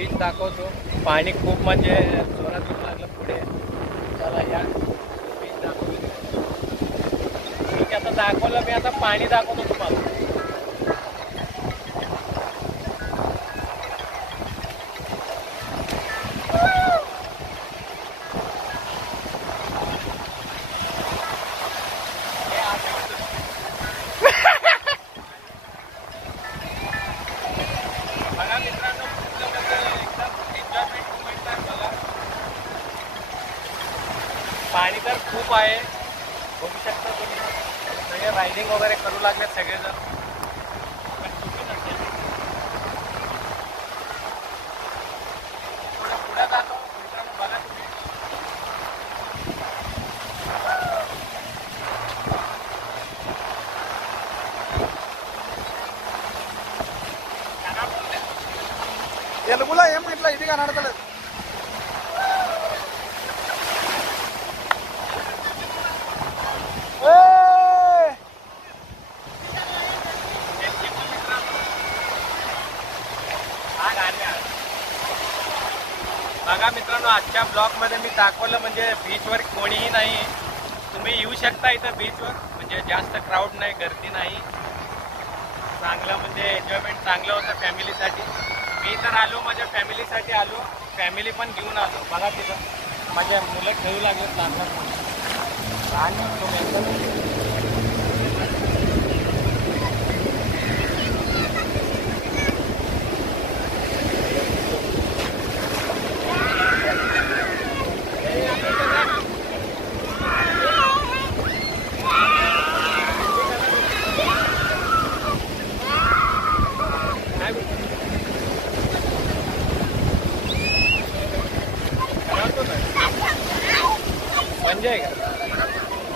Beach दाखवतो. पाणी खूप म्हणजे जोरात येऊ लागलं पुढे. चला या बीच दाखवतो. ठीक आहे, आता दाखवलं मी, आता पाणी दाखवतो तुम्हाला. बघा मित्रांनो, एकदम एन्जॉयमेंट मोमेंट आहे. बघा पाणी तर खूप आहे, बघू शकता तुम्ही. सगळे रायडिंग वगैरे करू लागले सगळेजण. पण चुकी नसेल. थोडं पुढे जातो मित्रांनो, बघा तुम्ही. తెలుగులో ఏం ఇట్లా ఇది కనడతలేదు. बघा मित्रांनो, आजच्या ब्लॉगमध्ये मी दाखवलं म्हणजे बीचवर कोणीही नाही. तुम्ही येऊ शकता इथं बीचवर, म्हणजे जास्त क्राऊड नाही, गर्दी नाही. चांगलं म्हणजे एन्जॉयमेंट चांगलं होतं फॅमिलीसाठी. मी तर आलो, माझ्या फॅमिलीसाठी आलो, फॅमिली पण घेऊन आलो. बघा तिथं माझ्या मुलं खेळू लागले लहान लहान मुलं. बन जाएगा.